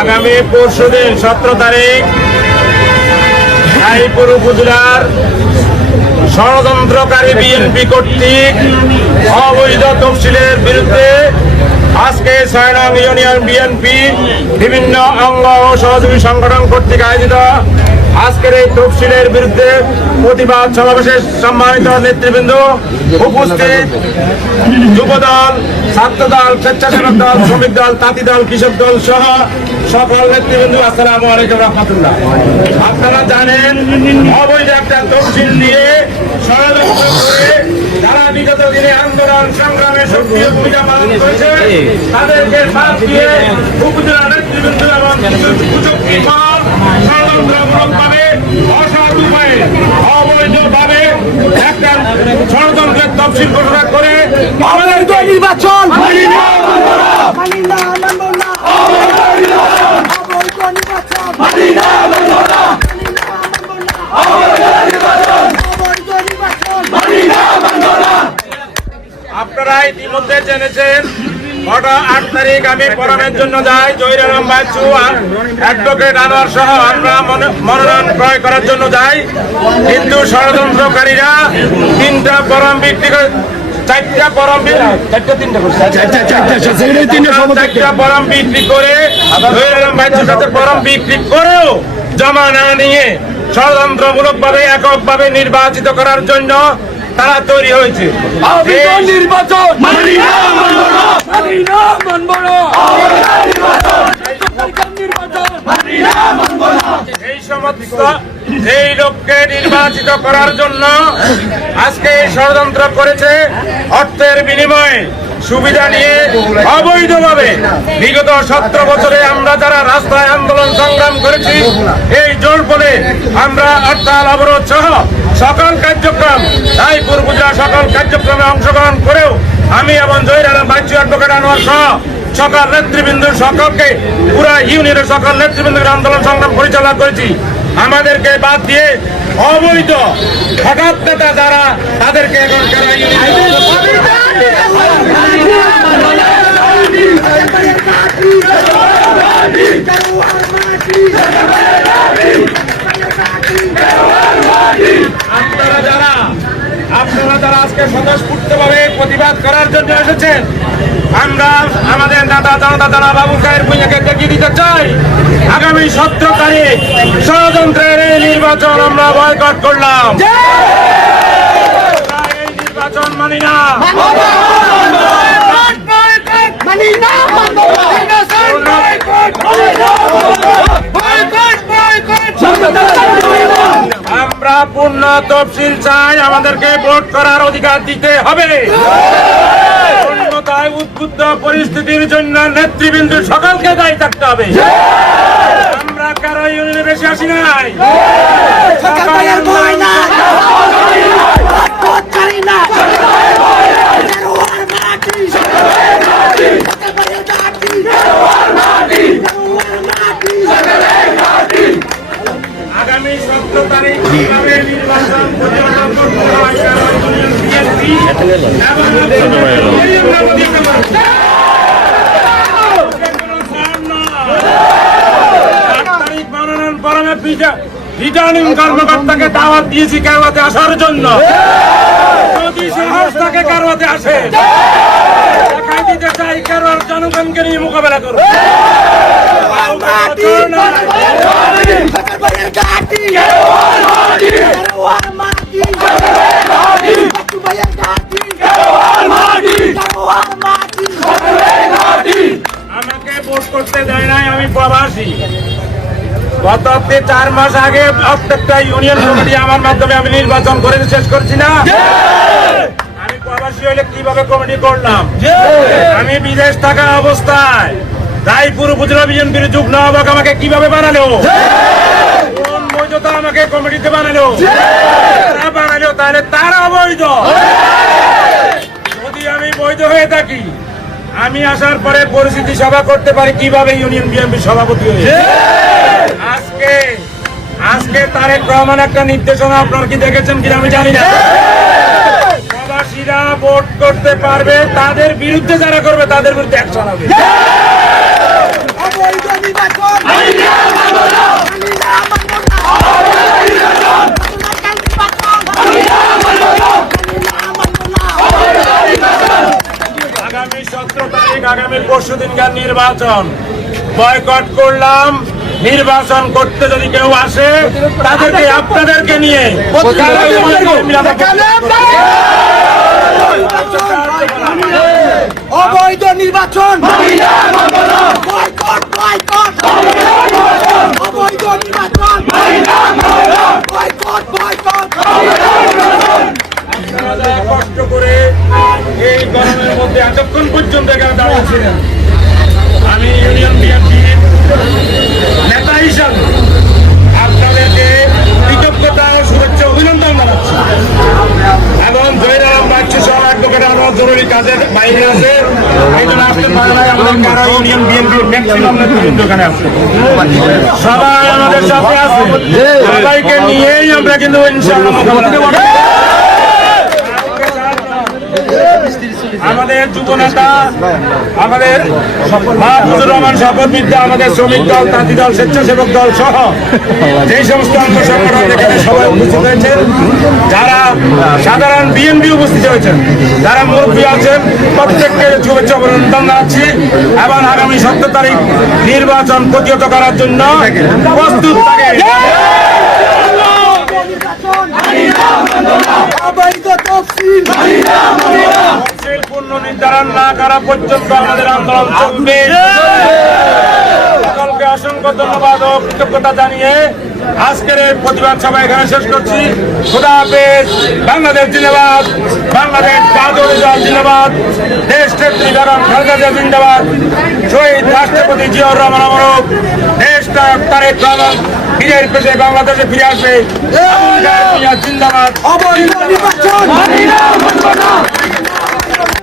আগামী পরশুদিন 17 তারিখ রায়পুর উপজেলার ষড়যন্ত্রকারী বিএনপি কর্তৃক অবৈধ তফসিলের বিরুদ্ধে আজকে 6 নং ইউনিয়ন বিএনপি বিভিন্ন অঙ্গ ও সহযোগী সংগঠন কর্তৃক আয়োজিত আজকের এই তফসিলের বিরুদ্ধে প্রতিবাদ সমাবেশে সম্মানিত নেতৃবৃন্দ উপস্থিত যুবদল, ছাত্রদল, স্বেচ্ছাসেবক দল, শ্রমিক দল, তাঁতি দল, কৃষক দল সহ সকল নেতৃবৃন্দ, আসসালামু আলাইকুম রহমতুল্লাহ। আপনারা জানেন অবৈধ একটা তফসিল নিয়ে ষড়যন্ত্র করে যারা বিগত দিনে আন্দোলন সংগ্রামে সক্রিয় ভূমিকা পালন করেছে তাদেরকে বাদ দিয়ে উপজেলা নেতৃবৃন্দ এবং কুচক্রী দল ষড়যন্ত্রমূলকভাবে অসৎ উপায়ে অবৈধভাবে একটা ষড়যন্ত্রের তফসিল ঘোষণা করে আমাদের নির্বাচন আপনারা ইতিমধ্যে জেনেছেন গত 8 তারিখ আমি ফোরামের জন্য যাই। জহিরারাম বাচ্চু, অ্যাডভোকেট আনোয়ার সহ আমরা মনোনয়ন ক্রয় করার জন্য যাই, কিন্তু ষড়যন্ত্রকারীরা 3টা ফোরাম বিক্রি করে 4টা ফোরাম বিক্রি করে জহিরারাম বাচ্চুর সাথে ফোরাম বিক্রি করেও জমা না নিয়ে ষড়যন্ত্রমূলকভাবে এককভাবে নির্বাচিত করার জন্য তারা তৈরি হয়েছে। এই সমস্ত এই লোককে নির্বাচিত করার জন্য আজকে এই ষড়যন্ত্র করেছে। অর্থের বিনিময়ে সুবিধা নিয়ে অবৈধভাবে বিগত 17 বছরে আমরা যারা রাস্তায় আন্দোলন সংগ্রাম করেছি, এই জোর বলে আমরা হরতাল অবরোধ সহ সকল কার্যক্রম রায়পুর উপজেলা সকল কার্যক্রমে অংশগ্রহণ করেও আমি এবং জহিরারাম বাচ্চু, অ্যাডভোকেট আনোয়ার সহ সকল নেতৃবৃন্দ সকলকে পুরা ইউনিয়নের সকল নেতৃবৃন্দের আন্দোলন সংগ্রাম পরিচালনা করেছি। আমাদেরকে বাদ দিয়ে অবৈধ হঠাৎ নেতা যারা তাদেরকে এখন আপনারা যারা আজকে স্বতঃস্ফূর্তভাবে প্রতিবাদ করার জন্য এসেছেন, আমরা আমাদের নেতা জনতা যারা বাবু খায়ের ভূঁইয়াকে দেখিয়ে দিতে চাই আগামী 17 তারিখ ষড়যন্ত্রের এই নির্বাচন আমরা বয়কট করলাম। এই নির্বাচন মানি না। আমরা পূর্ণ তফসিল চাই, আমাদেরকে ভোট করার অধিকার দিতে হবে। অন্যথায় উদ্বুদ্ধ পরিস্থিতির জন্য নেতৃবৃন্দ সকলকে দায়ী থাকতে হবে। আমরা কারো ইউনিয়নে বেশি আসি নাই। আগামী 17 তারিখ নির্বাচন মনোনয়ন ফরমে রিটার্নিং কর্মকর্তাকে দাওয়াত দিয়েছি কারওয়াতে আসার জন্য। যদি সাহস থাকে কারওয়াতে আসে, দেখাই দিতে চাই কারওয়ার জনগণকে নিয়ে মোকাবেলা করবো। আমাকে ভোট করতে দেয় নাই, আমি প্রবাসী। গত 4 মাস আগে প্রত্যেকটা ইউনিয়ন কমিটি আমার মাধ্যমে আমি নির্বাচন করে শেষ করছি না। আমি প্রবাসী হইলে কিভাবে কমিটি করলাম? আমি বিদেশ থাকা অবস্থায় রায়পুর উপজেলা বিএনপির যুগ্ম আহ্বায়ক আমাকে কিভাবে বানালো? কোন বৈধতা আমাকে কমিটিতে বানালো? তাহলে তারা অবৈধ। যদি আমি বৈধ হয়ে থাকি, আমি আসার পরে পরিস্থিতি সভা করতে পারি কিভাবে ইউনিয়ন বিএনপি সভাপতি হয়ে? আজকে তারেক রহমান একটা নির্দেশনা আপনার কি দেখেছেন কিনা আমি জানি না। প্রবাসীরা ভোট করতে পারবে, তাদের বিরুদ্ধে যারা করবে তাদের বিরুদ্ধে অ্যাকশন হবে। অবৈধ নির্বাচন আগামী 17 তারিখ আগামী পরশু দিনকার নির্বাচন বয়কট করলাম। নির্বাচন করতে যদি কেউ আসে তাদেরকে আপনাদেরকে নিয়ে অবৈধ নির্বাচন বয়কট বয়কট অবৈধ নির্বাচন বয়কট বয়কট আপনারা কষ্ট করে এই গরমের মধ্যে এতক্ষণ পর্যন্ত এখানে দাঁড়িয়েছিলেন। আমি ইউনিয়ন বিএনপির নেতা হিসাবে আপনাদেরকে কৃতজ্ঞতা ও শুভেচ্ছা অভিনন্দন জানাচ্ছি। এবং জয়রাম বাচ্চু সহ অ্যাডভোকেট আমার জরুরি কাজের বাইরে আছে, এই জন্য আসতে পারে না। আমাদের কারা ইউনিয়ন বিএনপির ম্যাক্সিমাম নেতৃবৃন্দ এখানে আছে, সবাই আমাদের সাথে আছে। সবাইকে নিয়েই আমরা কিন্তু ইনশাআল্লাহ মোকাবিলা করব। আমাদের যুব নেতা, আমাদের মাহফুজুর রহমান শপথবিদ্যা, আমাদের শ্রমিক দল, তাঁতি দল, স্বেচ্ছাসেবক দল সহ যে সমস্ত অঙ্গ সংগঠন এখানে সবাই উপস্থিত হয়েছেন, যারা সাধারণ বিএনপি উপস্থিত হয়েছেন, যারা মুরব্বী আছেন, প্রত্যেককে শুভেচ্ছা অভিনন্দন জানাচ্ছি। এবং আগামী 17 তারিখ নির্বাচন প্রতিহত করার জন্য প্রস্তুত থাকে। অবৈধ তফসিল তফসিল পূর্ণ নির্ধারণ না করা পর্যন্ত আমাদের আন্দোলন চলবে। সকলকে অসংখ্য ধন্যবাদ ও কৃতজ্ঞতা জানিয়ে আজকের এই প্রতিবাদ সভা এখানে শেষ করছি। খোদা হাফেজ। বাংলাদেশ জিন্দাবাদ, বাংলাদেশ জাতীয় দল জিন্দাবাদ, দেশ নেত্রী বেগম খালেদা জিয়া জিন্দাবাদ, শহীদ রাষ্ট্রপতি জিয়াউর রহমান অমর, দেশ নায়ক তারেক রহমান বিজয়ের পেশে বাংলাদেশে ফিরে আসবে। জিন্দাবাদ। অবৈধ নির্বাচন